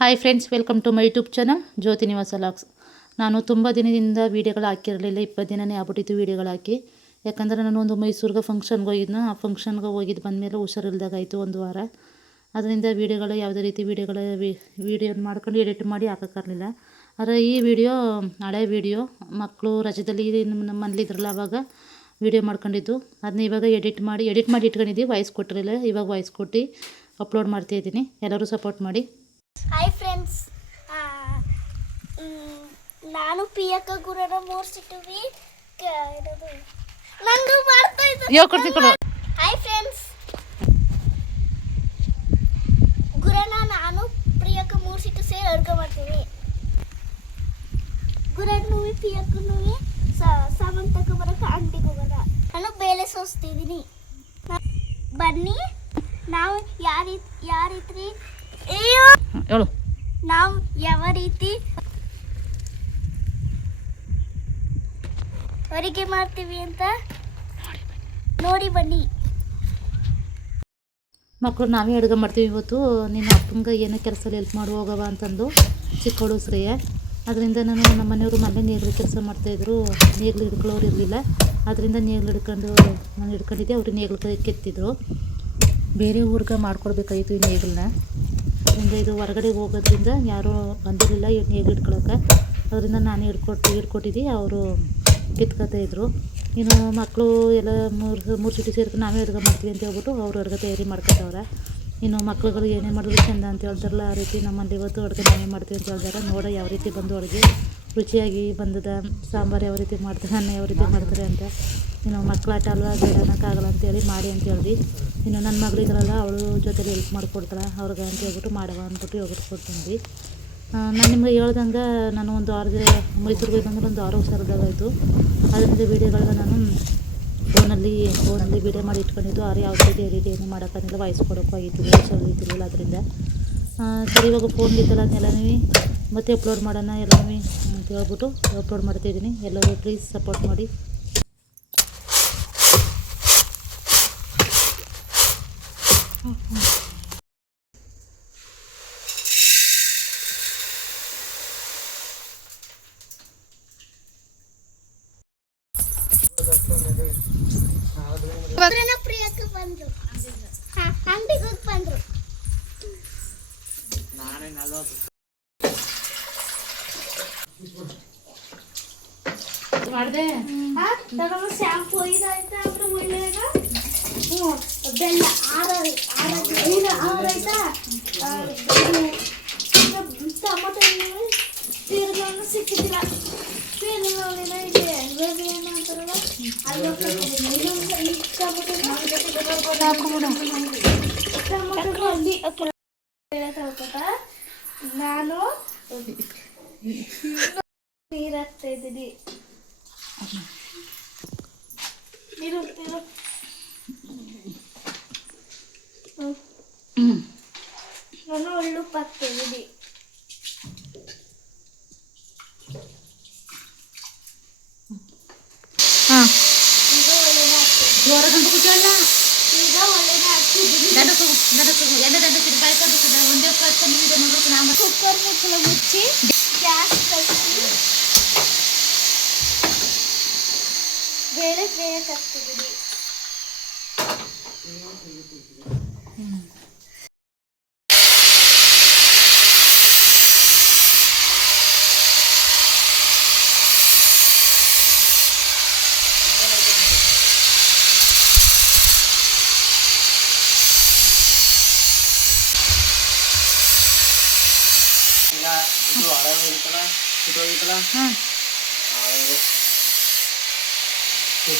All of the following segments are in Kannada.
Hi friends welcome to my YouTube channel Jyoti Nivasa LOX ನಾನು ತುಂಬ ದಿನದಿಂದ ವೀಡಿಯೋಗಳು ಹಾಕಿರಲಿಲ್ಲ, ಇಪ್ಪತ್ತು ದಿನನೇ ಆಗ್ಬಿಟ್ಟಿತ್ತು ವೀಡಿಯೋಗಳು ಹಾಕಿ. ಯಾಕಂದರೆ ನಾನು ಒಂದು ಮೈಸೂರಿಗೆ ಫಂಕ್ಷನ್ಗೆ ಹೋಗಿದ್ನ, ಆ ಫಂಕ್ಷನ್ಗೆ ಹೋಗಿದ್ದು ಬಂದಮೇಲೆ ಹುಷಾರಿಲ್ದಾಗಾಯಿತು ಒಂದು ವಾರ. ಅದರಿಂದ ವೀಡಿಯೋಗಳು ಯಾವುದೇ ರೀತಿ ವೀಡಿಯೋಗಳ ವೀಡಿಯೋ ಮಾಡ್ಕೊಂಡು ಎಡಿಟ್ ಮಾಡಿ ಹಾಕೋಕ್ಕಾಗಲಿಲ್ಲ. ಆದರೆ ಈ ವಿಡಿಯೋ ಹಳೆ ವಿಡಿಯೋ ಮಕ್ಕಳು ರಜದಲ್ಲಿ ನಮ್ಮ ಮನೇಲಿದ್ರಲ್ಲ ಆವಾಗ ವೀಡಿಯೋ ಮಾಡ್ಕೊಂಡಿದ್ದು. ಅದನ್ನ ಇವಾಗ ಎಡಿಟ್ ಮಾಡಿ ಎಡಿಟ್ ಮಾಡಿ ಇಟ್ಕೊಂಡಿದ್ದೀವಿ ವಾಯ್ಸ್ ಕೊಟ್ಟಿರಲಿಲ್ಲ, ಇವಾಗ ವಾಯ್ಸ್ ಕೊಟ್ಟು ಅಪ್ಲೋಡ್ ಮಾಡ್ತಾಯಿದ್ದೀನಿ ಎಲ್ಲರೂ ಸಪೋರ್ಟ್ ಮಾಡಿ. ನಾನು ಪಿಯಕ್ಕ ಗುರನ ಮೋರ್ಸಿಟ್ಟಿವಿ. ನಂದು ಮಾಡ್ತಾ ಇದ್ದ ಹೇಳ್ಕೊಡ್ತೀನಿ ಕೊಡು. ಹಾಯ್ ಫ್ರೆಂಡ್ಸ್ ಗುರನ ನಾನು ಪ್ರಿಯಕ್ಕ ಮೂರ್ಸಿಟ್ಟು ಸೇರಿ ಅರ್ಗ ಮಾಡ್ತೀವಿ. ಗುರನ್ ಮೂವಿ ಸಾಮಂತಕ್ಕ ಮೂವಿ ಸಾಮಾನು ಬರಕ ಅಂಗಡಿಗೆ ಹೋಗೋಣ ನಾನು ಬೇಳೆ ಸೋಸ್ತಿದ್ದೀನಿ. ಬನ್ನಿ. ನಾವು ಯಾರ ಯಾರಿತ್ರಿ? ಅಯ್ಯೋ! ಹೇಳು. ನಾವು ಯಾವ ರೀತಿ ಅಡಿಗೆ ಮಾಡ್ತೀವಿ ಅಂತ? ನೋಡಿ ಬನ್ನಿ. ಮಕ್ಕಳು ನಾವೇ ಅಡುಗೆ ಮಾಡ್ತೀವಿ ಇವತ್ತು. ನಿನ್ನ ಅಪ್ಪಂಗೆ ಏನೋ ಕೆಲಸದಲ್ಲಿ ಹೆಲ್ಪ್ ಮಾಡಿ ಹೋಗವ ಅಂತಂದು ಚಿಕ್ಕವಳು ಶ್ರೇಯ ಅದರಿಂದ ನಾನು ನಮ್ಮ ಮನೆಯವರು ಮನೆ ನೀರು ಕೆಲಸ ಮಾಡ್ತಾಯಿದ್ರು ನೇಗಿಲು ಹಿಡ್ಕೊಳ್ಳೋರು ಇರಲಿಲ್ಲ. ಅದರಿಂದ ನೇಗ್ಲು ಹಿಡ್ಕೊಂಡು ನಾನು ಹಿಡ್ಕೊಂಡಿದ್ದೆ. ಅವ್ರಿಗೆ ನೇಗ್ಲು ಕೈ ಕೆತ್ತಿದ್ರು. ಬೇರೆ ಊರಿಗೆ ಮಾಡ್ಕೊಡ್ಬೇಕಾಗಿತ್ತು ಈ ನೇಗ್ಲನ್ನ ಅದರಿಂದ ಇದು ಹೊರಗಡೆ ಹೋಗೋದ್ರಿಂದ ಯಾರೂ ಬಂದಿರಲಿಲ್ಲ ನೇಗಿಲು ಹಿಡ್ಕೊಳಕ್ಕೆ. ಅದರಿಂದ ನಾನು ಹಿಡ್ಕೊಟ್ಟು ಹಿಡ್ಕೊಟ್ಟಿದ್ದೆ ಅವರು ಕಿತ್ಕೊತಾ ಇದ್ದರು ಇನ್ನು ಮಕ್ಕಳು ಎಲ್ಲ ಮೂರು ಮೂರು ಸಿಟಿ ಸೇರ್ಕೊಂಡು ನಾವೇ ಅಡುಗೆ ಮಾಡ್ತೀವಿ ಅಂತ ಹೇಳ್ಬಿಟ್ಟು ಅವರು ಅಡುಗೆ ತಯಾರಿ ಮಾಡ್ಕೊತವ್ರೆ ಇನ್ನು ಮಕ್ಳುಗಳು ಏನೇ ಮಾಡಿದ್ರು ಚೆಂದ ಅಂತ ಹೇಳ್ತಾರಲ್ಲ, ಆ ರೀತಿ ನಮ್ಮಲ್ಲಿ ಇವತ್ತು ಅಡುಗೆ ನಾವೇ ಮಾಡ್ತೀವಿ ಅಂತ ಹೇಳ್ತಾರೆ. ನೋಡ ಯಾವ ರೀತಿ ಬಂದು ಅಡುಗೆ, ರುಚಿಯಾಗಿ ಬಂದದ, ಸಾಂಬಾರು ಯಾವ ರೀತಿ ಮಾಡ್ತಾರೆ, ಅನ್ನ ಯಾವ ರೀತಿ ಮಾಡ್ತಾರೆ ಅಂತ. ಇನ್ನು ಮಕ್ಳು ಆಟ ಅಲ್ವಾ, ಬೇಡ ಅನ್ನೋಕ್ಕಾಗಲ್ಲ ಅಂತೇಳಿ ಮಾಡಿ ಅಂತ ಇನ್ನು ನನ್ನ ಮಗಳಿದ್ರಲ್ಲ ಅವಳು ಜೊತೆಲಿ ಹೆಲ್ಪ್ ಮಾಡಿಕೊಡ್ತಾಳೆ, ಅವ್ರಿಗೆ ಅಂತ ಹೇಳ್ಬಿಟ್ಟು ಮಾಡವ ಅಂದ್ಬಿಟ್ಟು ಹೇಳ್ಬಿಟ್ಟು ಕೊಡ್ತೀನಿ ನಾನು ನಿಮಗೆ ಹೇಳ್ದಂಗೆ ನಾನು ಒಂದು ವಾರದ ಮೈಸೂರಿಗೆ ಹೋಯ್ತಂದ್ರೆ ಒಂದು ಒಂದು ವರ್ಷದಾಗ ಆಯಿತು ಅದರಿಂದ ವೀಡಿಯೋಗಳನ್ನ ನಾನು ಫೋನಲ್ಲಿ ಫೋನಲ್ಲಿ ವೀಡಿಯೋ ಮಾಡಿ ಇಟ್ಕೊಂಡಿದ್ದು. ಆರು ಯಾವುದೇ ಡೇ ಏನು ಮಾಡೋಕ್ಕಾಗಿಲ್ಲ ವಾಯ್ಸ್ ಕೊಡೋಕ್ಕೂ ಆಗಿತ್ತು ಇದ್ದಿರಲಿಲ್ಲ ಅದರಿಂದ. ಸರಿ, ಇವಾಗ ಫೋನ್ಲಿದ್ದಲ್ಲ ಅದನ್ನೆಲ್ಲನೂ ಮತ್ತೆ ಅಪ್ಲೋಡ್ ಮಾಡೋಣ ಎಲ್ಲನೂ ಅಂತ ಹೇಳ್ಬಿಟ್ಟು ಅಪ್ಲೋಡ್ ಮಾಡ್ತಾಯಿದ್ದೀನಿ ಎಲ್ಲರೂ ಪ್ಲೀಸ್ ಸಪೋರ್ಟ್ ಮಾಡಿ. ಗುರನ ಪ್ರಿಯಕ್ಕ ಬಂದ್ರು ಅಂಗಡಿಗೆ ಹೋಗಿ ಬಂದ್ರು ಮಾಡಿದೆ ಶಾಂಪು ಇದಾಯ್ತಾ ಅಂದ್ರೆ ಒಳ್ಳೆಯದ ಹ್ಞೂ, ಬೆಲ್ಲ ಆರ ಆರ ಇದು ಆರಾಯ್ತಾ ಟೊಮೊಟೊ ತೀರ್ಗಳನ್ನು ಸಿಕ್ಕಿದ್ದಿಲ್ಲ. ತೀರ್ಗಳಿನ ಇದೆ ಇವಾಗ ಏನು ಅಂತಾರಲ್ಲ ಅಲ್ಲಿ ಟೊಮೊಟೊ ಅಲ್ಲಿ ನಾನು ನೀರು ಹಾಕ್ತಾ ಇದ್ದೀನಿ. ನೀರು ನೀರು ಹ್ಮ್. ನಾನು ಒಳ್ಳು ಹಾಕ್ತಾ ಇದ್ದೀನಿ ಹಾಂ ಬೇಳೆ ಬೇಯಕ್ಕೆ ಹಾಕ್ತಿದ್ದೀನಿ ಈಗ ಇದು ಹಳೆ ಹೋಗಿತ್ತಲ್ಲ ಸುಟ್ಟೋಗಿತ್ತಲ್ಲ ಹಾಂ ಅವರು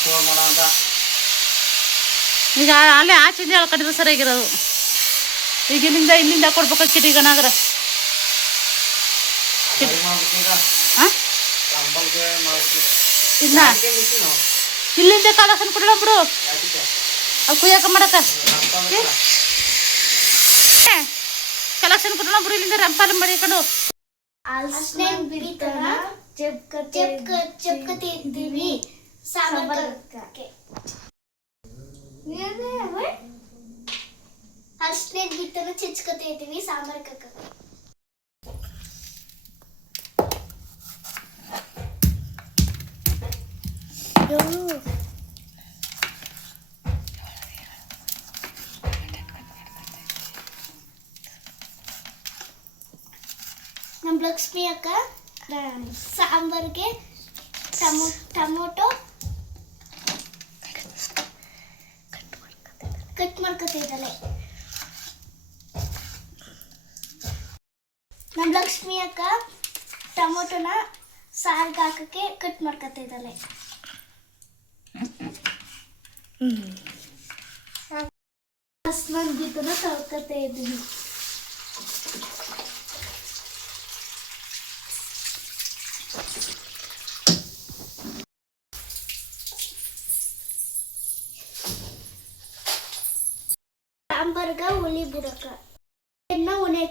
ಸುಟ್ಟು ಮಾಡೋ ಅಂತ. ಈಗ ಅಲ್ಲೇ ಆಚೆಯಿಂದ ಹೇಳ್ಕೊಂಡಿದ್ರೆ ಸರಿಯಾಗಿರೋದು ಈಗ ಇಲ್ಲಿಂದ ಇಲ್ಲಿಂದ ಕೊಡ್ಬೇಕು ಕಿಟಿ ಗಣಾಗ್ರ. ಇದನ್ನ ಇಲ್ಲಿಂದ ಕಲೆಕ್ಷನ್ ಕೊಡಲ ಬಿಡು. ಅವು ಕುಯ್ಯಾಕ ಮಾಡಕ? ಕಲೆಕ್ಷನ್ ಕೊಡೋಣ ಬಿಡು ಇಲ್ಲಿಂದ ರಂಪಾಲ ಮಾಡಿಕೊಂಡು. ಅಲ್ಸ್ನೆ ಬಿಡಿತನ? ಚಪ್ಕ ಚಪ್ಕ ಚೆಪ್ಕ ತಿಂತೀವಿ ಹರ್ಸ್ನೇದ್ ಹಿಟ್ಟನ್ನು ಚಚ್ಕೋತಾ ಇದ್ದೀವಿ ಸಾಂಬಾರ್ ಕಕ್ಕ ನಮ್ಮ ಲಕ್ಷ್ಮಿ ಅಕ್ಕ ಸಾಂಬಾರ್ಗೆ ಟಮೊ ಟೊಮೊಟೊ ಕಟ್ ಮಾಡ್ಕೊತಿದ್ದಾಳೆ ನಮ್ಮ ಲಕ್ಷ್ಮಿ ಅಕ್ಕ ಟೊಮೊಟೊನ ಸಾರಿಗೆ ಹಾಕಕ್ಕೆ ಕಟ್ ಮಾಡ್ಕೊತಿದ್ದಾಳೆ ಗೀತನ ತೊಳ್ಕೊತಾ ಇದ್ದೀನಿ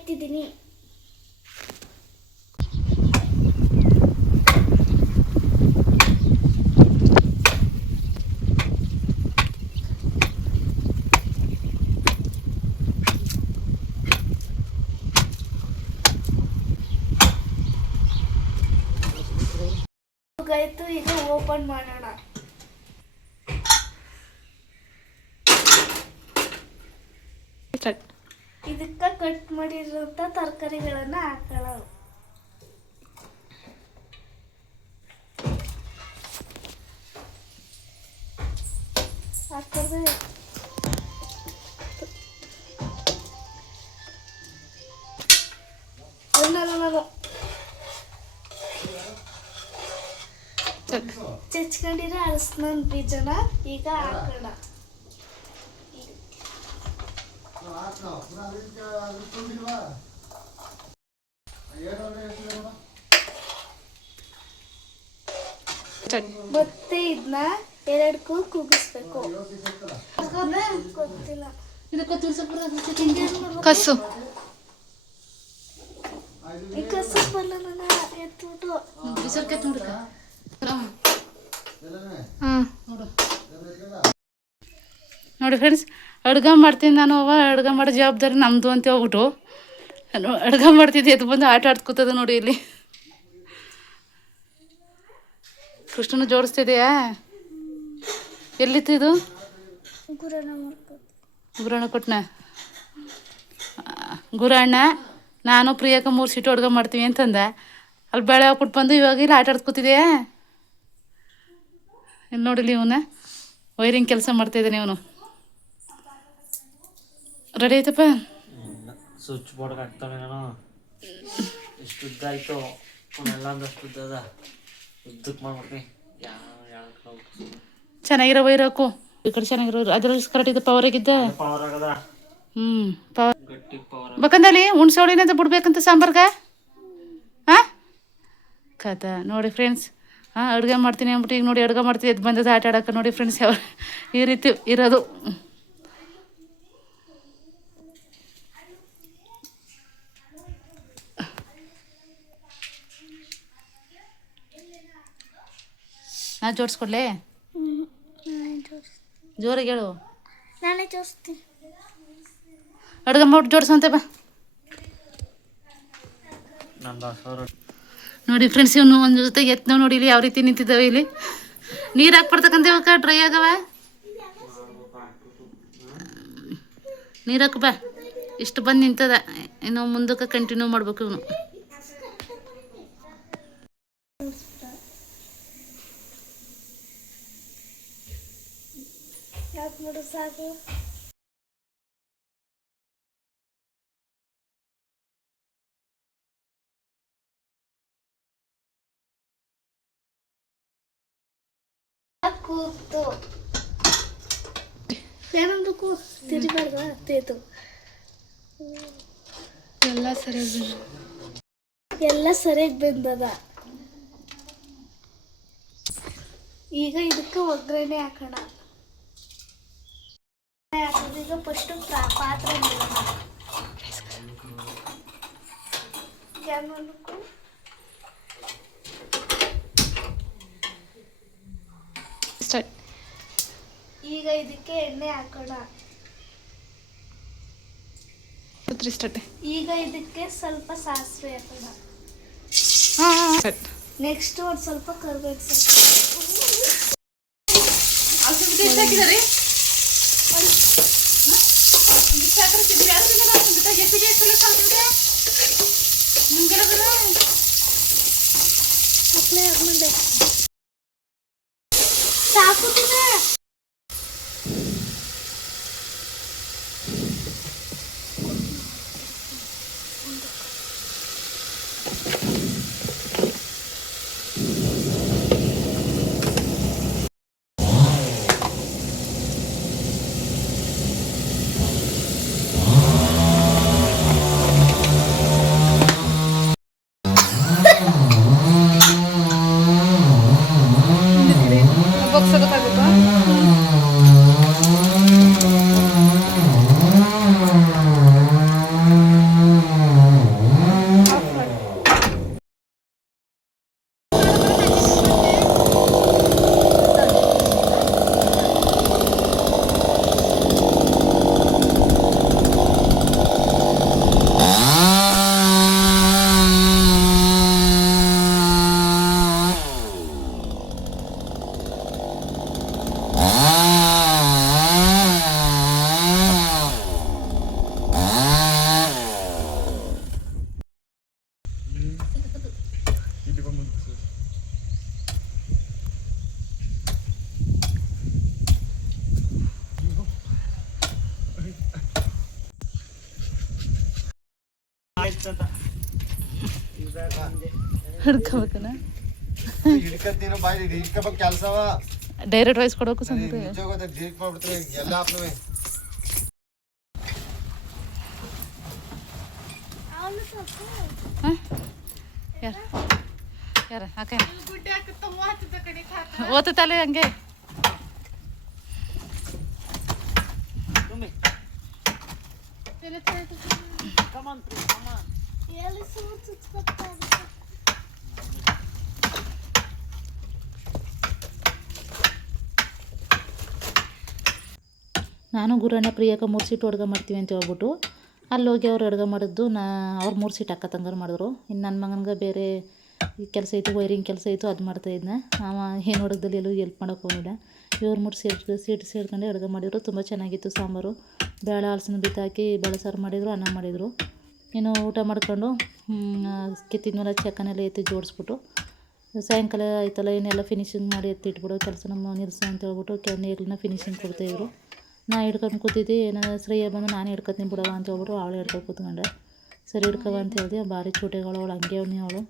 ಎನ್ನ ಉಣೆ ಎತ್ತಿದ್ದೀನಿ ಆಯ್ತು ಈಗ ಓಪನ್ ಮಾಡೋಣ ಇದಕ್ಕ ಕಟ್ ಮಾಡಿರುವಂಥ ತರಕಾರಿಗಳನ್ನ ಹಾಕೋಣ. ಹಾಕಿದ್ರೆ ಚಚ್ಕೊಂಡಿರೋ ಅಳಸ್ನ ಬೀಜನ ಈಗ ಹಾಕೋಣ. ಮತ್ತೆ ಇದನ್ನ ಎರಡ್ಕು ಕುಗ್ಗಿಸ್ಬೇಕು ಗೊತ್ತಿಲ್ಲ ಕಸು. ಈ ಕಸು ಬಲ್ಲ ನನ್ನ ಎತ್ಬಿಟ್ಟು ನೋಡು. ನೋಡಿ ಫ್ರೆಂಡ್ಸ್ ಅಡ್ಗೆ ಮಾಡ್ತೀನಿ ನಾನು ಅವ ಅಡ್ಗೆ ಮಾಡೋ ಜವಾಬ್ದಾರಿ ನಮ್ಮದು ಅಂತ ಹೋಗ್ಬಿಟ್ಟು ನಾನು ಅಡ್ಗೆ ಮಾಡ್ತಿದ್ದೆ, ಎದ್ದು ಬಂದು ಆಟ ನೋಡಿ ಇಲ್ಲಿ. ಕೃಷ್ಣನ ಜೋಡಿಸ್ತಿದೆಯಾ? ಎಲ್ಲಿತ್ತು ಇದು? ಕೊಟ್ಟನ ಮಾಡ್ಕೊ ಗುರಣ್ಣ, ನಾನು ಪ್ರಿಯಕ ಮೂರು ಸೀಟು ಅಡ್ಗೆ ಮಾಡ್ತೀವಿ ಅಂತಂದ. ಅಲ್ಲಿ ಬೇಳೆ ಹಾಕ್ಬಿಟ್ಟು ಬಂದು ಇವಾಗ ಇಲ್ಲಿ ಆಟ ಆಡ್ತ ಕೂತಿದೆಯಾ ಇಲ್ಲಿ ನೋಡಿಲಿ ಇವನ, ವೈರಿಂಗ್ ಕೆಲಸ ಮಾಡ್ತಾಯಿದ್ದಾನೆ ಇವನು. ರೆಡಿ ಆಯ್ತಪ್ಪ ಸ್ವಿಚ್ ಬೋರ್ಡ್ ಹಾಕ್ತಾವೆ ನಾನು ಎಷ್ಟು ಉದ್ದ ಆಯ್ತು ಅವನ್ನೆಲ್ಲ ಒಂದಷ್ಟು ಉದ್ದ ಅದ ಉದ್ದಕ್ಕೆ ಮಾಡ್ಬಿಡ್ತೀನಿ ಚೆನ್ನಾಗಿರೋ ವೈರಾಕು ಈ ಕಡೆ ಚೆನ್ನಾಗಿರೋ ಅದ್ರಲ್ಲಿ ಕರೆಕ್ಟ್ ಇದೆ ಪವರಾಗಿದ್ದ ಪವರ್ ಆಗದ ಹ್ಞೂ ಪವರ್ ಗಟ್ಟಿ ಪವರ್ ಬೇಕಂದಲ್ಲಿ ಹುಣ್ಸೋಳಿನಂತ ಬಿಡ್ಬೇಕಂತ ಸಾಂಬಾರ್ಗ ಹಾಂ ಕಥ ನೋಡಿ ಫ್ರೆಂಡ್ಸ್ ಹಾಂ ಅಡುಗೆ ಮಾಡ್ತೀನಿ ಅಂದ್ಬಿಟ್ಟು ಈಗ ನೋಡಿ ಅಡುಗೆ ಮಾಡ್ತೀನಿ ಎದ್ದು ಬಂದದ ಆಟ ಆಡೋಕೆ ನೋಡಿ ಫ್ರೆಂಡ್ಸ್ ಯಾವ ಈ ರೀತಿ ಇರೋದು ನಾ ಜೋಡಿಸ್ಕೊಡ್ಲೆ? ಜೋರಾಗಿ ಹೇಳು. ನಾನೇ ಜೋಡಿಸ್ತೀನಿ. ಅಡುಗೆ ಮಾಡಿ ಜೋಡಿಸಂತೆ ಬಾ. ನೋಡಿ ಫ್ರೆಂಡ್ಸ್ ಇವನು ಒಂದು ಜೊತೆ ಎತ್ನವ್ ನೋಡಿ ಇಲ್ಲಿ ಯಾವ ರೀತಿ ನಿಂತಿದ್ದಾವೆ ಇಲ್ಲಿ. ನೀರು ಹಾಕ್ಬಿಡ್ತಕ್ಕಂತೆ ಇವಾಗ ಡ್ರೈ ಆಗವ? ನೀರು ಹಾಕು ಬಾ. ಇಷ್ಟು ಬಂದು ನಿಂತದ. ಇನ್ನು ಮುಂದಕ್ಕೆ ಕಂಟಿನ್ಯೂ ಮಾಡ್ಬೇಕು ಇವನು. ಸಾಕು ಕೂತು ಏನಂದು ಕೂ ತಿರಿಬಾರ್ದ ತೇತು. ಎಲ್ಲ ಸರಿ ಎಲ್ಲ ಸರಿಯಾಗಿ ಬೆಂದದ. ಈಗ ಇದಕ್ಕೆ ಒಗ್ಗರಣೆ ಹಾಕೋಣ. ಈಗ ಫಸ್ಟು ಪಾತ್ರೆ ಸ್ಟಾರ್ಟ್ ಈಗ ಇದಕ್ಕೆ ಎಣ್ಣೆ ಹಾಕೋಣ. ಸ್ಟಾರ್ಟ್ ಈಗ ಇದಕ್ಕೆ ಸ್ವಲ್ಪ ಸಾಸಿವೆ ಹಾಕೋಣ. ನೆಕ್ಸ್ಟ್ ಒಂದು ಸ್ವಲ್ಪ ଯେତିକି ତେଲ ଖାଉଛନ୍ତି ମୁଙ୍ଗର ଗଲା ಹಿಡ್ಕೋಬೇಕನ? ಹಿಡ್ಕತ್ತೀನೋ ಬಾಯ್ ಹಿಡ್ಕೋಬೇಕು ಕೆಲಸವ. ಡೈರೆಕ್ಟ್ ವಾಯ್ಸ್ ಕೊಡೋಕು ಸಂತ ಎಲ್ಲ ಸ್ವಲ್ಪ ಯಾರು? ಯಾರ? ಹಾಕ ಓದ್ತಲ್ಲ ಹಂಗೆ? ಎಲ್ಲಿ ಸೂಟ್ ಸುತ್ಕೊತಾರೆ ನಾನು ಗುರಣ್ಣ ಪ್ರಿಯಕ ಮೂರು ಸೀಟು ಅಡುಗೆ ಮಾಡ್ತೀವಿ ಅಂತ ಹೇಳ್ಬಿಟ್ಟು ಅಲ್ಲಿ ಹೋಗಿ ಅವ್ರು ಅಡುಗೆ ಮಾಡಿದ್ದು ನಾ ಅವ್ರು ಮೂರು ಸೀಟ್ ಅಕ್ಕ ತಂಗಾರು ಮಾಡಿದ್ರು. ಇನ್ನು ನನ್ನ ಮಗನಿಗೆ ಬೇರೆ ಕೆಲಸ ಇತ್ತು ವೈರಿಂಗ್ ಕೆಲಸ ಇತ್ತು ಅದು ಮಾಡ್ತಾಯಿದ್ನ ಅವ ಏನು ಹೊಡೆದಲ್ಲಿ ಎಲ್ಲೂ ಎಲ್ಪ್ ಮಾಡೋಕೆ ಹೋಗಿಲ್ಲ ಇವ್ರು ಮೂರು ಸೀಟ್ ಸೀಟ್ ಸೇರ್ಕೊಂಡು ಅಡುಗೆ ಮಾಡಿದ್ರು. ತುಂಬ ಚೆನ್ನಾಗಿತ್ತು ಸಾಂಬಾರು. ಬೇಳೆ ಹಲಸಿನ ಬಿತ್ತಾಕಿ ಬೇಳೆ ಸಾರು ಮಾಡಿದರು, ಅನ್ನ ಮಾಡಿದರು. ಇನ್ನು ಊಟ ಮಾಡ್ಕೊಂಡು ಕಿತ್ತಿದ್ಮೇಲೆ ಚಕ್ಕನೆಲ್ಲ ಎತ್ತಿ ಜೋಡಿಸ್ಬಿಟ್ಟು ಸಾಯಂಕಾಲ ಆಯ್ತಲ್ಲ ಏನೆಲ್ಲ ಫಿನಿಶಿಂಗ್ ಮಾಡಿ ಎತ್ತಿಟ್ಬಿಡೋ ಕೆಲಸ ನಮ್ಮ ನಿಲ್ಸು ಅಂತ ಹೇಳ್ಬಿಟ್ಟು ನೀರನ್ನ ಫಿನಿಶಿಂಗ್ ಕೊಡ್ತಾಯಿದ್ರು ನಾ ಹಿಡ್ಕೊಂಡು ಕೂತಿದ್ದೆ ಏನೋ ಶ್ರೇಯ ಬಂದು ನಾನು ಹಿಡ್ಕೊತೀನಿ ಬಿಡವ್ವ ಅಂತ ಹೇಳ್ಬಿಟ್ಟು ಅವಳು ಹಿಡ್ಕೊಂಡು ಕೂತ್ಕೊಂಡೆ ಸರಿ ಹಿಡ್ಕವ ಅಂತ ಹೇಳಿದೆ, ಭಾರಿ ಚೂಟಿಗಳು, ಅವಳು ಹಂಗೆ ಅವಳು ಅವಳು.